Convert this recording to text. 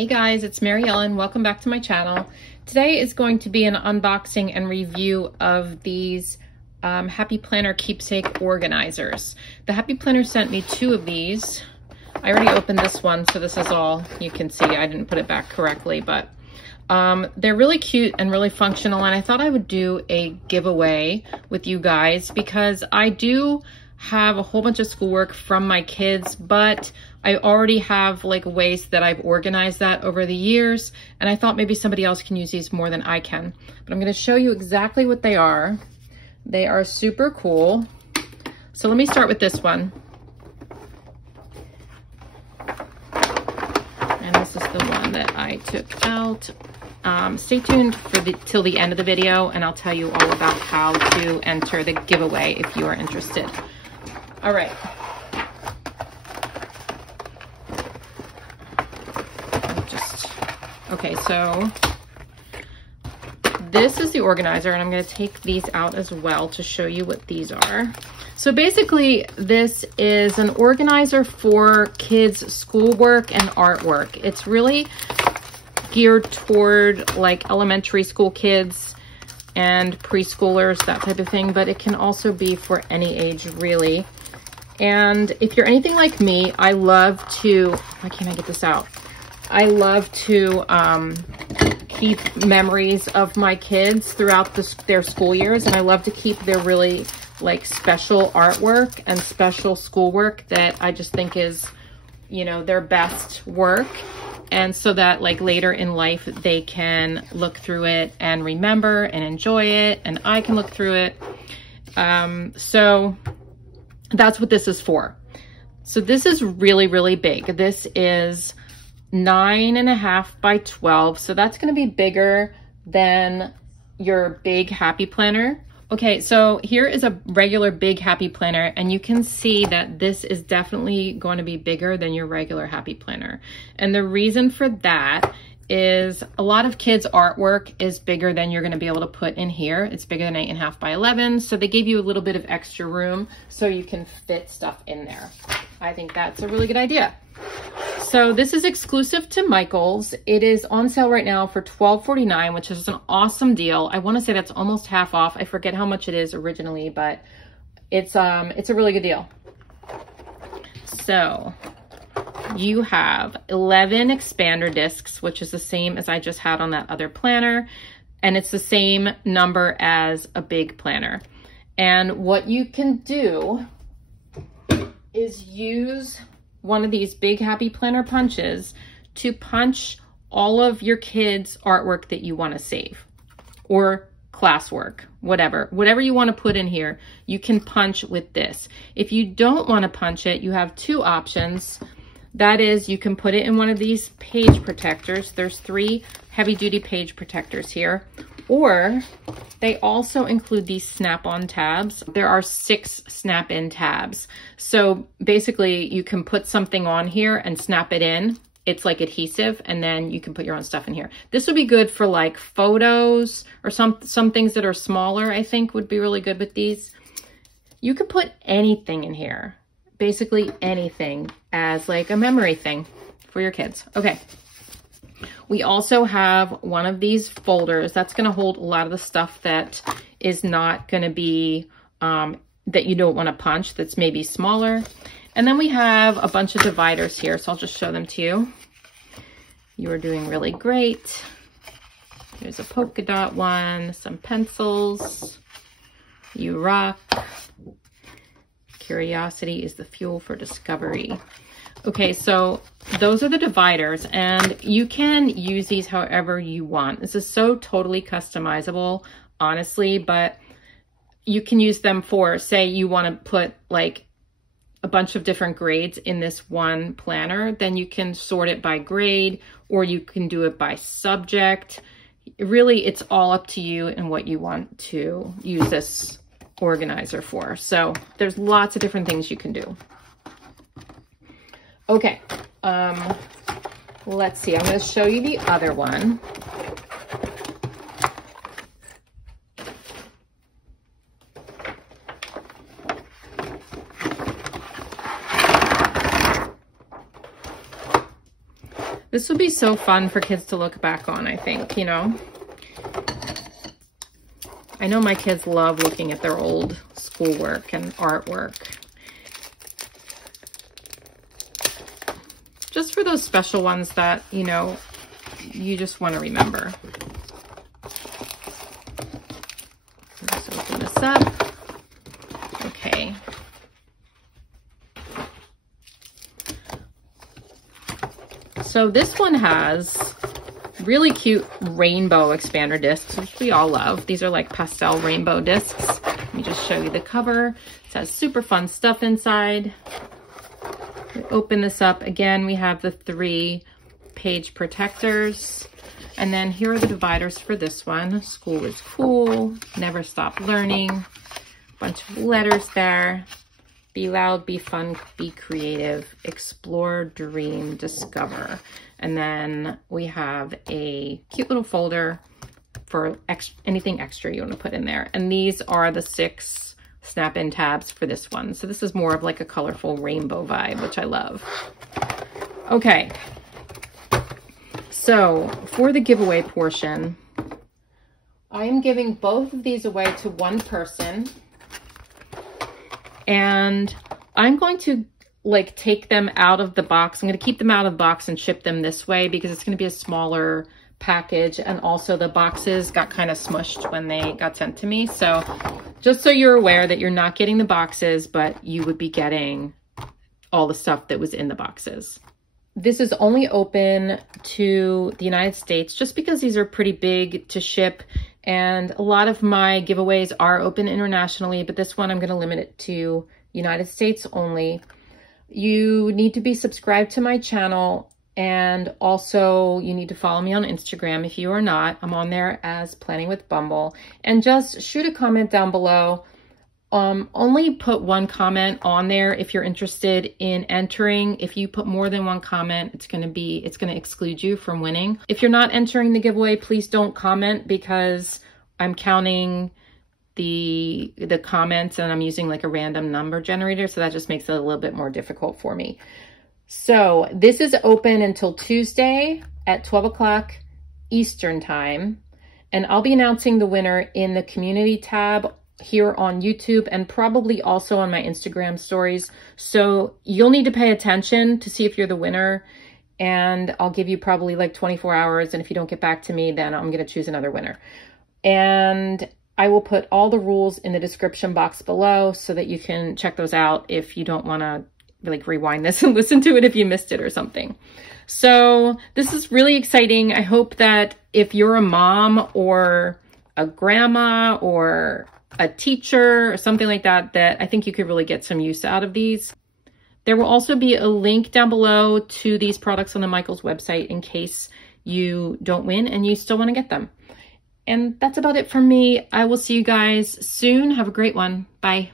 Hey guys, it's Mary Ellen. Welcome back to my channel. Today is going to be an unboxing and review of these Happy Planner Keepsake Organizers. The Happy Planner sent me two of these. I already opened this one, so this is all you can see. I didn't put it back correctly, but they're really cute and really functional, and I thought I would do a giveaway with you guys because I do have a whole bunch of schoolwork from my kids, but I already have like ways that I've organized that over the years, and I thought maybe somebody else can use these more than I can. But I'm going to show you exactly what they are. They are super cool. So let me start with this one. And this is the one that I took out. Stay tuned for till the end of the video, and I'll tell you all about how to enter the giveaway if you are interested. All right. Okay, so this is the organizer, and I'm going to take these out as well to show you what these are. So basically, this is an organizer for kids' schoolwork and artwork. It's really geared toward like elementary school kids and preschoolers, that type of thing, but it can also be for any age, really. And if you're anything like me, I love to, why can't I get this out? I love to keep memories of my kids throughout their school years, and I love to keep their really like special artwork and special schoolwork that I just think is, you know, their best work. And so that like later in life, they can look through it and remember and enjoy it, and I can look through it. So that's what this is for. So this is really, really big. This is 9.5 by 12. So that's going to be bigger than your big Happy Planner. Okay, so here is a regular big Happy Planner, and you can see that this is definitely going to be bigger than your regular Happy Planner. And the reason for that is a lot of kids' artwork is bigger than you're going to be able to put in here. It's bigger than 8.5 by 11, so they gave you a little bit of extra room so you can fit stuff in there. I think that's a really good idea. So this is exclusive to Michael's. It is on sale right now for $12.49, which is an awesome deal. I want to say that's almost half off. I forget how much it is originally, but it's a really good deal. So you have 11 expander discs, which is the same as I just had on that other planner, and it's the same number as a big planner. And what you can do is use one of these big Happy Planner punches to punch all of your kids' artwork that you want to save, or classwork, whatever you want to put in here, you can punch with this. If you don't want to punch it, you have two options. That is, you can put it in one of these page protectors. There's 3 heavy-duty page protectors here. Or they also include these snap-on tabs. There are 6 snap-in tabs. So basically, you can put something on here and snap it in. It's like adhesive, and then you can put your own stuff in here. This would be good for like photos or some things that are smaller, I think would be really good with these. You could put anything in here. Basically anything as like a memory thing for your kids. Okay. We also have one of these folders that's going to hold a lot of the stuff that is not going to be, that you don't want to punch, that's maybe smaller. And then we have a bunch of dividers here, so I'll just show them to you. You are doing really great. Here's a polka dot one, some pencils. You rock. Curiosity is the fuel for discovery. Okay, so those are the dividers, and you can use these however you want. This is so totally customizable, honestly, but you can use them for, say you want to put like a bunch of different grades in this one planner, then you can sort it by grade, or you can do it by subject. Really, it's all up to you and what you want to use this organizer for. So there's lots of different things you can do. Okay, let's see. I'm going to show you the other one. This would be so fun for kids to look back on, I think, you know. I know my kids love looking at their old schoolwork and artwork. Just for those special ones that, you know, you just want to remember. Let's open this up. Okay. So this one has really cute rainbow expander discs, which we all love. These are like pastel rainbow discs. Let me just show you the cover. It has super fun stuff inside. We open this up. Again, we have the 3-page protectors. And then here are the dividers for this one. School is cool, never stop learning. Bunch of letters there. Be loud, be fun, be creative, explore, dream, discover. And then we have a cute little folder for anything extra you want to put in there. And these are the 6 snap-in tabs for this one. So this is more of like a colorful rainbow vibe, which I love. Okay. So for the giveaway portion, I am giving both of these away to one person. And I'm going to like take them out of the box. I'm going to keep them out of the box and ship them this way because it's going to be a smaller package. And also the boxes got kind of smushed when they got sent to me. So just so you're aware that you're not getting the boxes, but you would be getting all the stuff that was in the boxes. This is only open to the United States just because these are pretty big to ship. And a lot of my giveaways are open internationally, but this one I'm going to limit it to United States only. You need to be subscribed to my channel, and also you need to follow me on Instagram if you are not. I'm on there as Planning with Bumble. And just shoot a comment down below. Only put one comment on there if you're interested in entering. If you put more than one comment, it's going to exclude you from winning. If you're not entering the giveaway, please don't comment because I'm counting the comments and I'm using like a random number generator. So that just makes it a little bit more difficult for me. So this is open until Tuesday at 12 o'clock Eastern time. And I'll be announcing the winner in the community tab here on YouTube and probably also on my Instagram stories. So you'll need to pay attention to see if you're the winner, and I'll give you probably like 24 hours. And if you don't get back to me, then I'm going to choose another winner. And I will put all the rules in the description box below so that you can check those out if you don't want to like rewind this and listen to it if you missed it or something. So this is really exciting. I hope that if you're a mom or a grandma or a teacher or something like that, that I think you could really get some use out of these. There will also be a link down below to these products on the Michaels website in case you don't win and you still want to get them. And that's about it from me. I will see you guys soon. Have a great one. Bye.